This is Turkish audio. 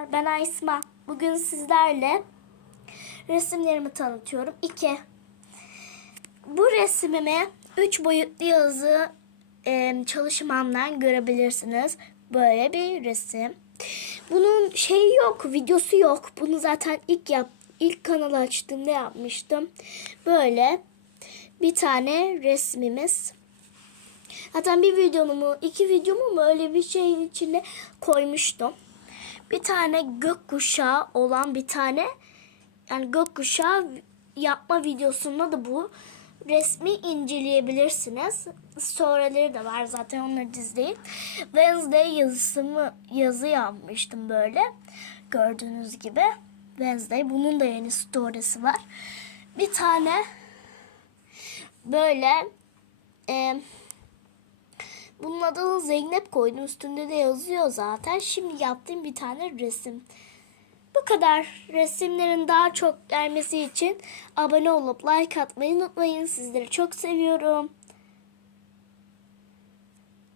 Merhabalar, ben Aysma. Bugün sizlerle resimlerimi tanıtıyorum. 2. Bu resmimi 3 boyutlu yazı e, çalışmamdan görebilirsiniz. Böyle bir resim. Bunun şeyi yok, videosu yok. Bunu zaten ilk yap ilk kanalı açtığımda yapmıştım. Böyle bir tane resmimiz. Zaten bir videomu mu, iki videomu mu öyle bir şeyin içine koymuştum. Bir tane gökkuşağı olan bir tane yani gökkuşağı yapma videosunda da bu resmi inceleyebilirsiniz. Storyleri de var zaten onları izleyin. Wednesday yazısımı yazı yapmıştım böyle. Gördüğünüz gibi. Wednesday bunun da yeni storiesi var. Bir tane böyle eee bunun adını Zeynep koydum. Üstünde de yazıyor zaten. Şimdi yaptığım bir tane resim. Bu kadar. Resimlerin daha çok gelmesi için abone olup like atmayı unutmayın. Sizleri çok seviyorum.